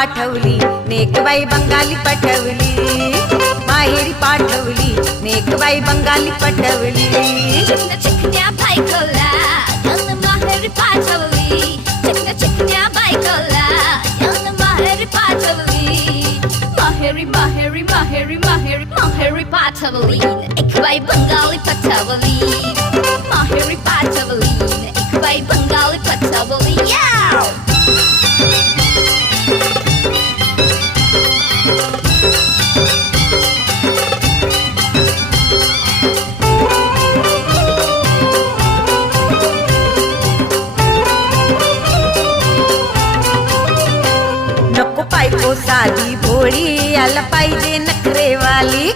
पाठवली नेकबाई बंगाली पटवली, माहेरी पाठवली नेकबाई बंगाली पटवली. चिकन्या चिकन्या बायकोला यानं माहेरी पाठवली, चिकन्या चिकन्या बायकोला यानं माहेरी पाठवली. माहेरी माहेरी माहेरी माहेरी माहेरी पाठवली नेकबाई बंगाली पटवली, माहेरी पाठवली नेकबाई बंगाली पटवली. नको बायको साधी भोळी, याला पाहिजे नखरेवाली.